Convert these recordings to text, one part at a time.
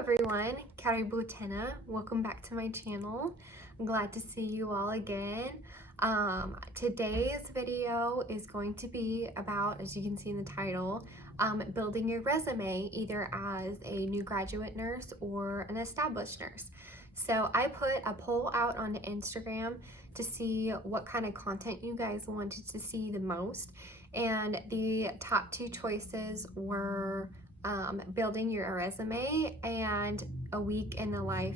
everyone, Karibu tena. Welcome back to my channel. I'm glad to see you all again. Today's video is going to be about, as you can see in the title, building your resume either as a new graduate nurse or an established nurse. So I put a poll out on Instagram to see what kind of content you guys wanted to see the most, and the top two choices were building your resume and a week in the life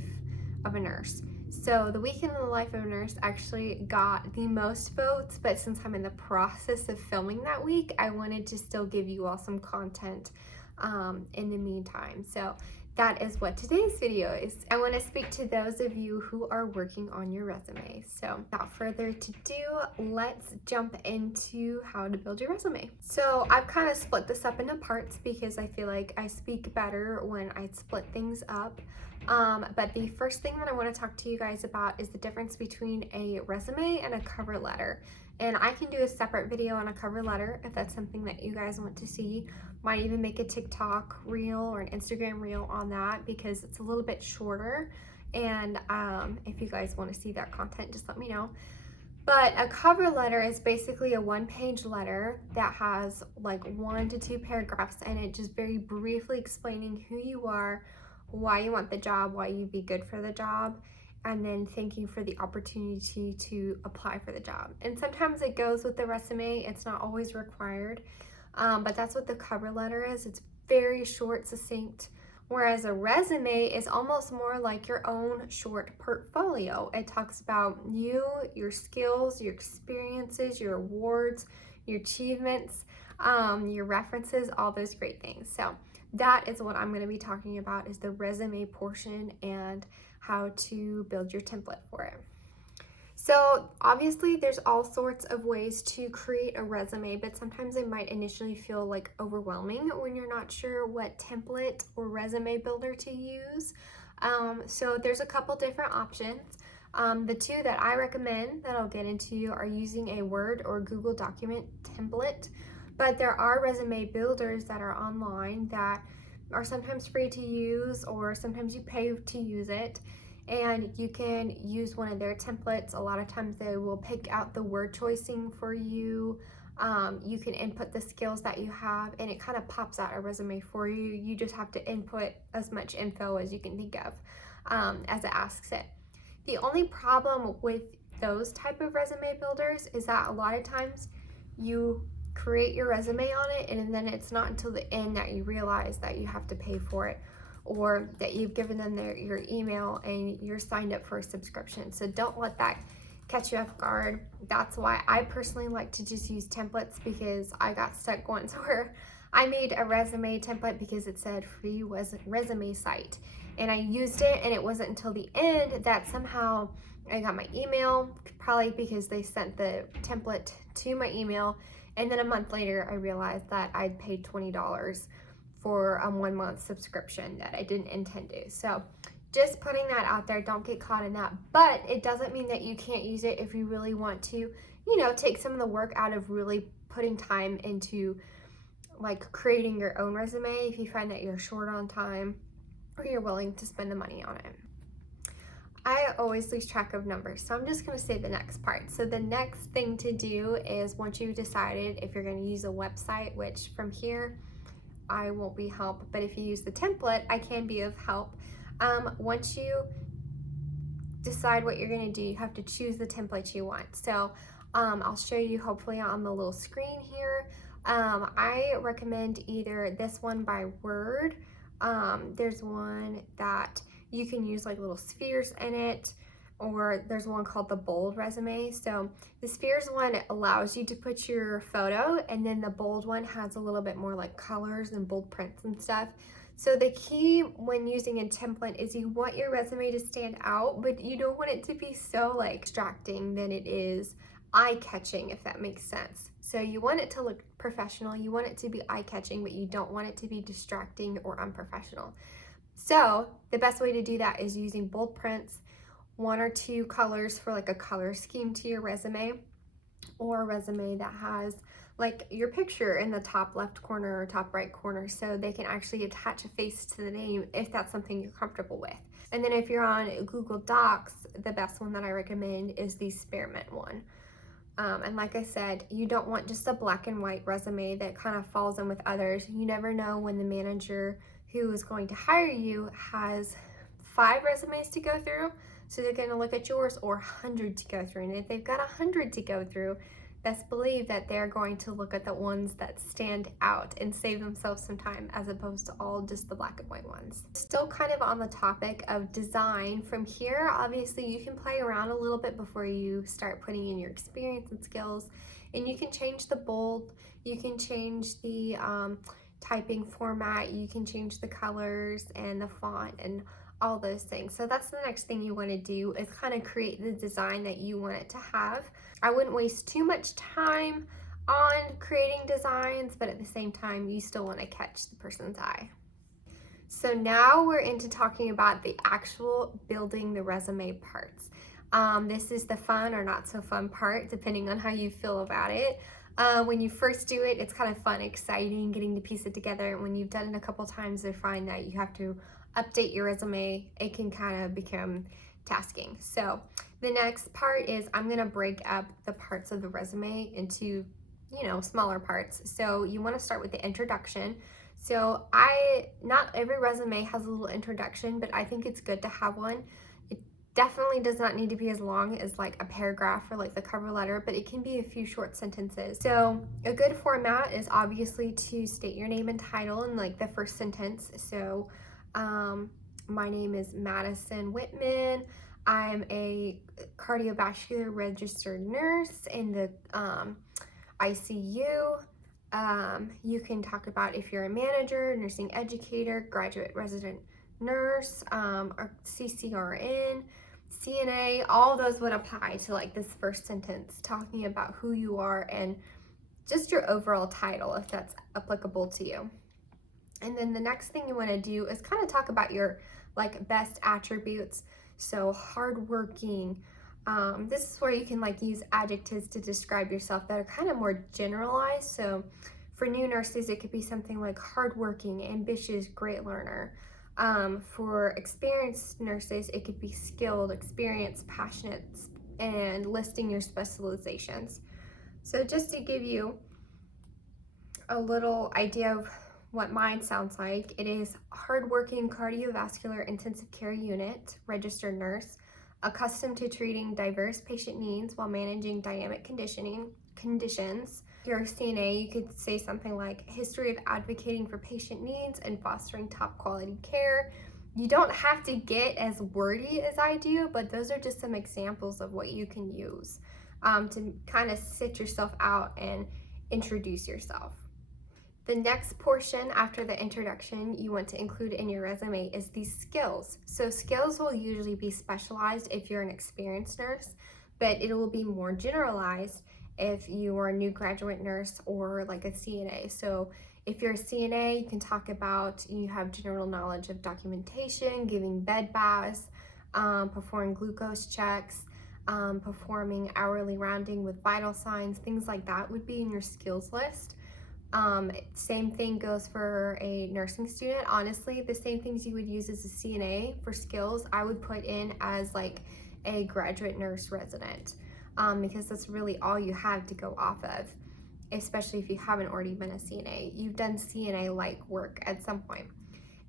of a nurse. So the week in the life of a nurse actually got the most votes, but since I'm in the process of filming that week, I wanted to still give you all some content in the meantime. So that is what today's video is. I want to speak to those of you who are working on your resume. So without further ado, let's jump into how to build your resume. So I've kind of split this up into parts because I feel like I speak better when I split things up. But the first thing that I want to talk to you guys about is the difference between a resume and a cover letter. And I can do a separate video on a cover letter if that's something that you guys want to see. Might even make a TikTok reel or an Instagram reel on that because it's a little bit shorter. And if you guys want to see that content, just let me know. But a cover letter is basically a one-page letter that has like 1 to 2 paragraphs in it, just very briefly explaining who you are, why you want the job, why you'd be good for the job, and then thanking for the opportunity to apply for the job. And sometimes it goes with the resume, it's not always required, but that's what the cover letter is. It's very short, succinct, whereas a resume is almost more like your own short portfolio. It talks about you, your skills, your experiences, your awards, your achievements, your references, all those great things. So that is what I'm going to be talking about, is the resume portion and how to build your template for it. So obviously there's all sorts of ways to create a resume, but sometimes it might initially feel like overwhelming when you're not sure what template or resume builder to use. So there's a couple different options. The two that I recommend that I'll get into are using a Word or Google document template. But there are resume builders that are online that are sometimes free to use, or sometimes you pay to use it, and you can use one of their templates. A lot of times they will pick out the word choicing for you. You can input the skills that you have, and it kind of pops out a resume for you. You just have to input as much info as you can think of as it asks it. The only problem with those type of resume builders is that a lot of times you create your resume on it, and then it's not until the end that you realize that you have to pay for it, or that you've given them your email and you're signed up for a subscription. So don't let that catch you off guard. That's why I personally like to just use templates, because I got stuck once where I made a resume template because it said free resume site, and I used it, and it wasn't until the end that somehow I got my email, probably because they sent the template to my email. And then a month later, I realized that I'd paid $20 for a 1-month subscription that I didn't intend to. So just putting that out there, don't get caught in that. But it doesn't mean that you can't use it if you really want to, you know, take some of the work out of really putting time into like creating your own resume if you find that you're short on time or you're willing to spend the money on it. I always lose track of numbers, so I'm just going to say the next part. So the next thing to do is, once you've decided if you're going to use a website, which from here I won't be help, but if you use the template, I can be of help. Once you decide what you're going to do, you have to choose the template you want. So I'll show you hopefully on the little screen here. I recommend either this one by Word. There's one that you can use like little spheres in it, or there's one called the bold resume. So the spheres one allows you to put your photo, and then the bold one has a little bit more like colors and bold prints and stuff. So the key when using a template is you want your resume to stand out, but you don't want it to be so like distracting that it is eye-catching, if that makes sense. So you want it to look professional, you want it to be eye-catching, but you don't want it to be distracting or unprofessional. So the best way to do that is using bold prints, 1 or 2 colors for like a color scheme to your resume, or a resume that has like your picture in the top left corner or top right corner, so they can actually attach a face to the name if that's something you're comfortable with. And then if you're on Google Docs, the best one that I recommend is the Spearmint one. And like I said, you don't want just a black and white resume that kind of falls in with others. You never know when the manager who is going to hire you has 5 resumes to go through. So they're going to look at yours, or 100 to go through. And if they've got 100 to go through, best believe that they're going to look at the ones that stand out and save themselves some time, as opposed to all just the black and white ones. Still kind of on the topic of design, from here, obviously you can play around a little bit before you start putting in your experience and skills, and you can change the bold, you can change the typing format, you can change the colors and the font and all those things. So that's the next thing you want to do, is kind of create the design that you want it to have. I wouldn't waste too much time on creating designs, but at the same time, you still want to catch the person's eye. So now we're into talking about the actual building the resume parts. This is the fun or not so fun part, depending on how you feel about it. When you first do it, it's kind of fun, exciting, getting to piece it together. And when you've done it a couple times, you find that you have to update your resume. It can kind of become tasking. So the next part is I'm going to break up the parts of the resume into, smaller parts. So you want to start with the introduction. So not every resume has a little introduction, but I think it's good to have one. It definitely does not need to be as long as like a paragraph or like the cover letter, but it can be a few short sentences. So a good format is obviously to state your name and title in like the first sentence. So my name is Madison Whitman. I'm a cardiovascular registered nurse in the ICU. You can talk about if you're a manager, nursing educator, graduate resident nurse, or CCRN, CNA. All those would apply to like this first sentence, talking about who you are and just your overall title, if that's applicable to you. And then the next thing you want to do is kind of talk about your like best attributes. So hardworking. This is where you can like use adjectives to describe yourself that are kind of more generalized. So for new nurses, it could be something like hardworking, ambitious, great learner. For experienced nurses, it could be skilled, experienced, passionate, and listing your specializations. So just to give you a little idea of what mine sounds like, it is hardworking cardiovascular intensive care unit, registered nurse, accustomed to treating diverse patient needs while managing dynamic conditions. If you're a CNA, you could say something like history of advocating for patient needs and fostering top quality care. You don't have to get as wordy as I do, but those are just some examples of what you can use to kind of sit yourself out and introduce yourself. The next portion after the introduction you want to include in your resume is these skills. So skills will usually be specialized if you're an experienced nurse, but it will be more generalized if you are a new graduate nurse or like a CNA. So if you're a CNA, you can talk about you have general knowledge of documentation, giving bed baths, performing glucose checks, performing hourly rounding with vital signs, things like that would be in your skills list. Same thing goes for a nursing student. Honestly, the same things you would use as a CNA for skills, I would put in as like a graduate nurse resident, because that's really all you have to go off of, especially if you haven't already been a CNA. You've done CNA-like work at some point.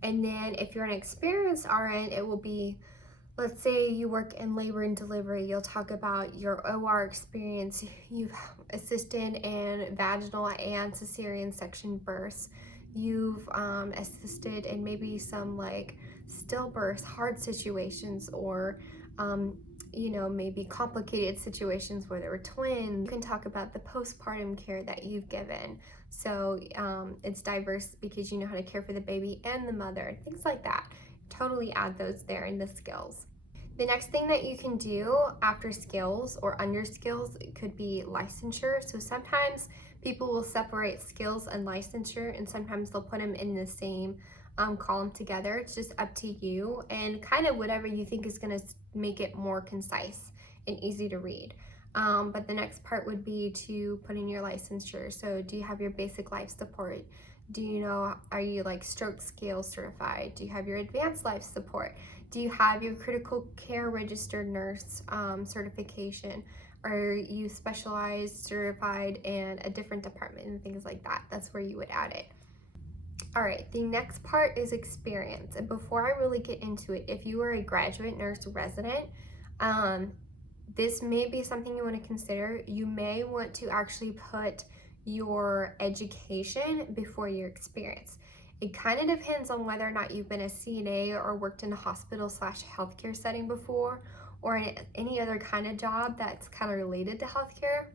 And then if you're an experienced RN, it will be, let's say you work in labor and delivery, you'll talk about your OR experience. You've assisted in vaginal and cesarean section births. You've assisted in maybe some like stillbirths, hard situations, or maybe complicated situations where there were twins. You can talk about the postpartum care that you've given. So it's diverse because you know how to care for the baby and the mother, things like that. Totally add those there in the skills. The next thing that you can do after skills or under skills, it could be licensure. So sometimes people will separate skills and licensure, and sometimes they'll put them in the same column together. It's just up to you and kind of whatever you think is going to make it more concise and easy to read. But the next part would be to put in your licensure. So do you have your basic life support? Do you know, are you like stroke scale certified? Do you have your advanced life support? Do you have your critical care registered nurse certification? Are you specialized, certified in a different department and things like that? That's where you would add it. All right, the next part is experience. And before I really get into it, if you are a graduate nurse resident, this may be something you want to consider. You may want to actually put your education before your experience. It kind of depends on whether or not you've been a CNA or worked in a hospital / healthcare setting before, or in any other kind of job that's kind of related to healthcare,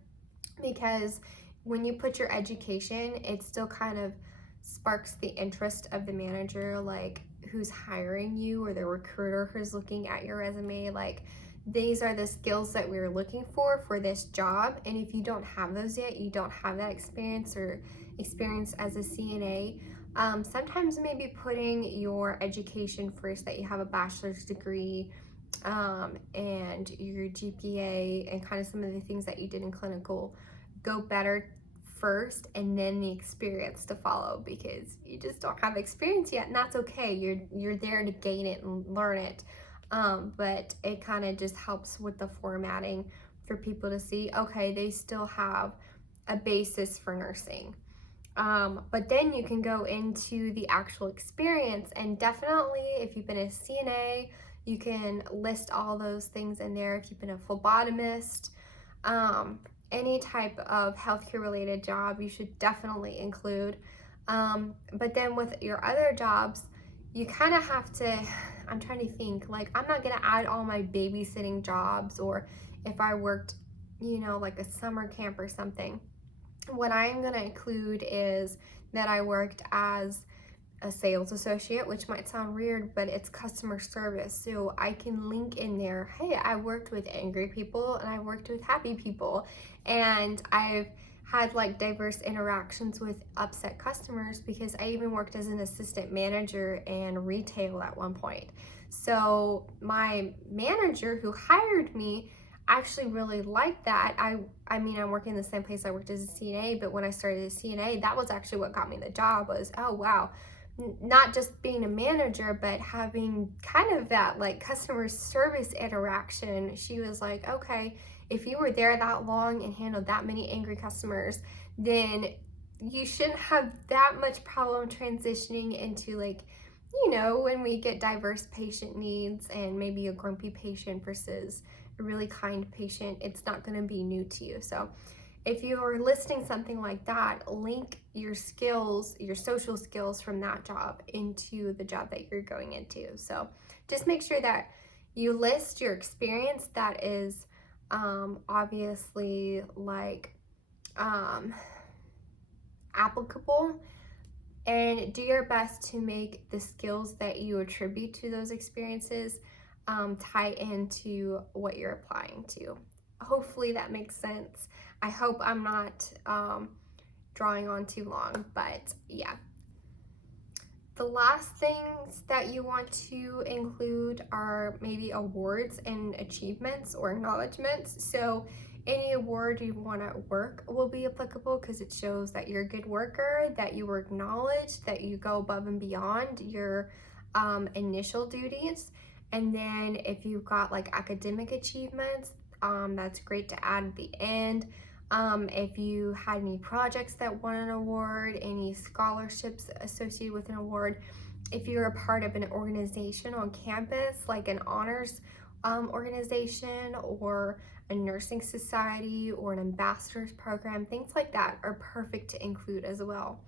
because when you put your education, it still kind of sparks the interest of the manager, like who's hiring you, or the recruiter who's looking at your resume, like these are the skills that we're looking for this job. And if you don't have those yet, you don't have that experience or experience as a CNA, sometimes maybe putting your education first, that you have a bachelor's degree, and your GPA and kind of some of the things that you did in clinical go better first, and then the experience to follow, because you just don't have experience yet, and that's okay. You're there to gain it and learn it. But it kind of just helps with the formatting for people to see, okay, they still have a basis for nursing. But then you can go into the actual experience, and definitely if you've been a CNA, you can list all those things in there. If you've been a phlebotomist, any type of healthcare related job, you should definitely include. But then with your other jobs, you kind of have to, I'm trying to think, like I'm not gonna add all my babysitting jobs, or if I worked, like a summer camp or something. What I'm gonna include is that I worked as a sales associate, which might sound weird, but it's customer service. So I can link in there, hey, I worked with angry people and I worked with happy people, and I've had like diverse interactions with upset customers, because I even worked as an assistant manager in retail at one point. So my manager who hired me actually really liked that. I mean, I'm working in the same place I worked as a CNA, but when I started as a CNA, that was actually what got me the job, was, oh wow, not just being a manager, but having kind of that like customer service interaction. She was like, okay, if you were there that long and handled that many angry customers, then you shouldn't have that much problem transitioning into, like, when we get diverse patient needs and maybe a grumpy patient versus a really kind patient, it's not going to be new to you. So if you're listing something like that, link your skills, your social skills from that job into the job that you're going into. So just make sure that you list your experience that is obviously like applicable, and do your best to make the skills that you attribute to those experiences tie into what you're applying to. Hopefully that makes sense. I hope I'm not drawing on too long, but yeah. The last things that you want to include are maybe awards and achievements or acknowledgements. So any award you want at work will be applicable, because it shows that you're a good worker, that you were acknowledged, that you go above and beyond your initial duties. And then if you've got like academic achievements, that's great to add at the end. If you had any projects that won an award, any scholarships associated with an award, if you're a part of an organization on campus, like an honors organization or a nursing society or an ambassadors program, things like that are perfect to include as well.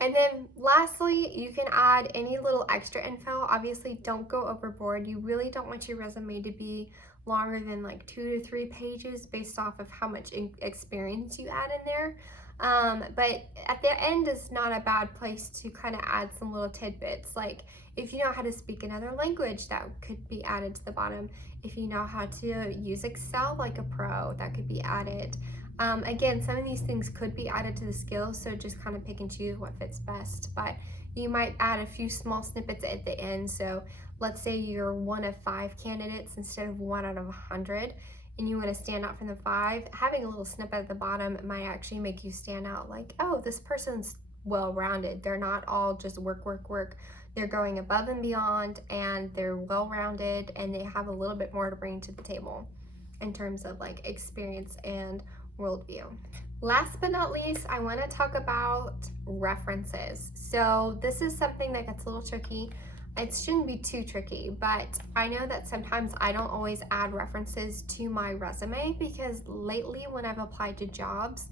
And then lastly, you can add any little extra info. Obviously, don't go overboard. You really don't want your resume to be longer than like 2 to 3 pages based off of how much experience you add in there. But at the end is not a bad place to kind of add some little tidbits. Like if you know how to speak another language, that could be added to the bottom. If you know how to use Excel like a pro, that could be added. Again, some of these things could be added to the skills, so just kind of pick and choose what fits best. But you might add a few small snippets at the end. So let's say you're one of 5 candidates instead of 1 out of 100. and you want to stand out from the 5, having a little snippet at the bottom might actually make you stand out, like, oh, this person's well-rounded. They're not all just work, work, work. They're going above and beyond, and they're well-rounded, and they have a little bit more to bring to the table in terms of like experience and worldview. Last but not least, I want to talk about references. So this is something that gets a little tricky. It shouldn't be too tricky, but I know that sometimes I don't always add references to my resume, because lately when I've applied to jobs,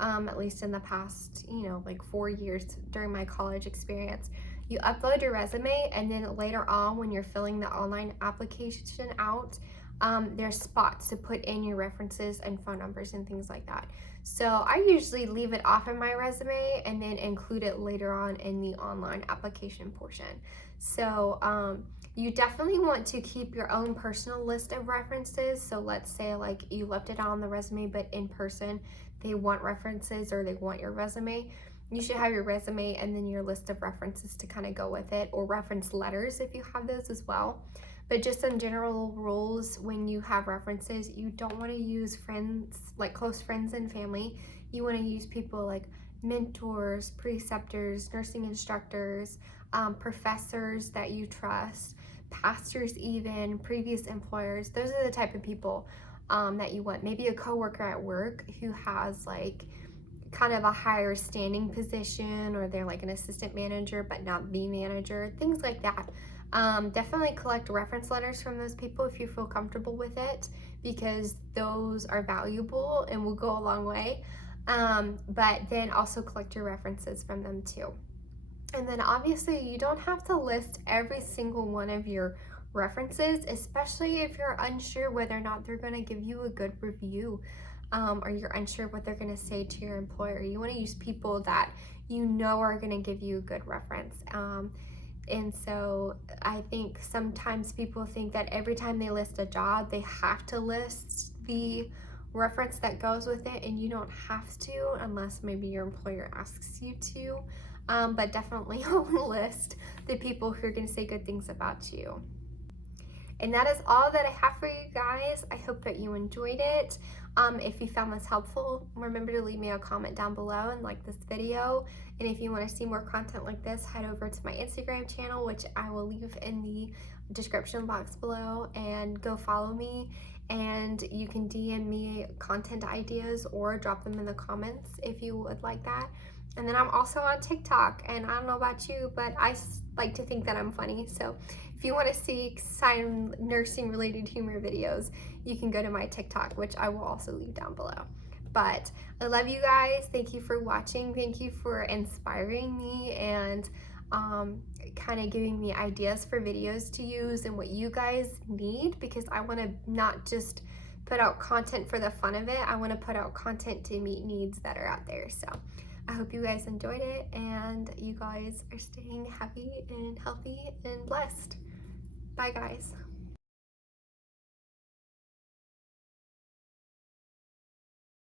at least in the past, like 4 years during my college experience, you upload your resume, and then later on when you're filling the online application out, there's spots to put in your references and phone numbers and things like that. So I usually leave it off in my resume and then include it later on in the online application portion. So you definitely want to keep your own personal list of references. So let's say like you left it on the resume, but in person they want references, or they want your resume. You should have your resume and then your list of references to kind of go with it, or reference letters if you have those as well. But just some general rules when you have references, you don't want to use friends, like close friends and family. You want to use people like mentors, preceptors, nursing instructors, professors that you trust, pastors even, previous employers. Those are the type of people that you want. Maybe a coworker at work who has like kind of a higher standing position, or they're like an assistant manager but not the manager, things like that. Definitely collect reference letters from those people if you feel comfortable with it, because those are valuable and will go a long way. But then also collect your references from them too. And then obviously you don't have to list every single one of your references, especially if you're unsure whether or not they're going to give you a good review, or you're unsure what they're going to say to your employer. You want to use people that you know are going to give you a good reference. And so I think sometimes people think that every time they list a job, they have to list the reference that goes with it, and you don't have to unless maybe your employer asks you to. But definitely list the people who are going to say good things about you. And that is all that I have for you guys. I hope that you enjoyed it. If you found this helpful, remember to leave me a comment down below and like this video. And if you want to see more content like this, head over to my Instagram channel, which I will leave in the description box below, and go follow me. And you can DM me content ideas or drop them in the comments if you would like that. And then I'm also on TikTok, and I don't know about you, but I like to think that I'm funny. So if you want to see some nursing related humor videos, you can go to my TikTok, which I will also leave down below. But I love you guys. Thank you for watching. Thank you for inspiring me and kind of giving me ideas for videos to use and what you guys need, because I want to not just put out content for the fun of it. I want to put out content to meet needs that are out there. So I hope you guys enjoyed it, and you guys are staying happy and healthy and blessed. Bye guys.